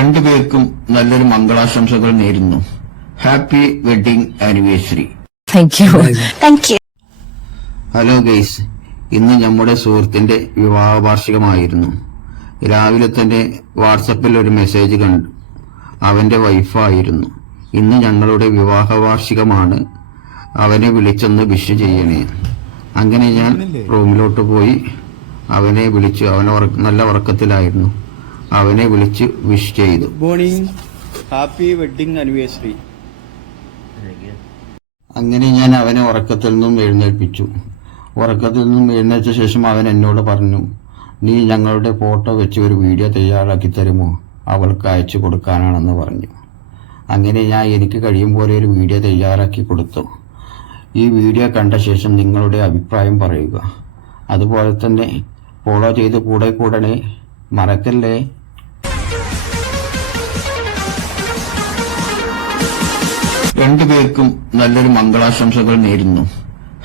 രണ്ടുപേർക്കും നല്ലൊരു മംഗളാശംസകൾ നേരുന്നു. Happy wedding anniversary. Thank you. Hello guys, ഇന്ന് നമ്മുടെ സുഹൃത്തിന്റെ വിവാഹ വാർഷികമായിരുന്നു. രാവിലെ തന്നെ വാട്സപ്പിൽ ഒരു മെസ്സേജ് കണ്ടു. അവന്റെ വൈഫായിരുന്നു. ഇന്ന് ഞങ്ങളുടെ വിവാഹ വാർഷികമാണ്, അവനെ വിളിച്ചൊന്ന് വിഷ് ചെയ്യണേ. അങ്ങനെ ഞാൻ റൂമിലോട്ട് പോയി അവനെ വിളിച്ചു. അവൻ നല്ല ഉറക്കത്തിലായിരുന്നു. അവനെ വിളിച്ച് വിഷ് ചെയ്തു. Good morning, happy wedding anniversary. അങ്ങനെ ഞാൻ അവനെ ഉറക്കത്തിൽ നിന്നും എഴുന്നേൽപ്പിച്ചു. ഉറക്കത്തിൽ നിന്നും എഴുന്നേറ്റ ശേഷം അവൻ എന്നോട് പറഞ്ഞു, നീ ഞങ്ങളുടെ ഫോട്ടോ വെച്ച് ഒരു വീഡിയോ തയ്യാറാക്കി തരുമോ, അവൾക്ക് അയച്ചു കൊടുക്കാനാണെന്ന് പറഞ്ഞു. അങ്ങനെ ഞാൻ എനിക്ക് കഴിയും പോലെ ഒരു വീഡിയോ തയ്യാറാക്കി കൊടുത്തു. ഈ വീഡിയോ കണ്ട ശേഷം നിങ്ങളുടെ അഭിപ്രായം പറയുക. അതുപോലെ തന്നെ ഫോളോ ചെയ്ത് കൂടണേ, മറക്കല്ലേ. രണ്ടുപേർക്കും നല്ലൊരു മംഗളാശംസകൾ നേരുന്നു.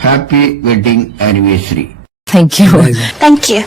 Happy wedding anniversary. Thank you.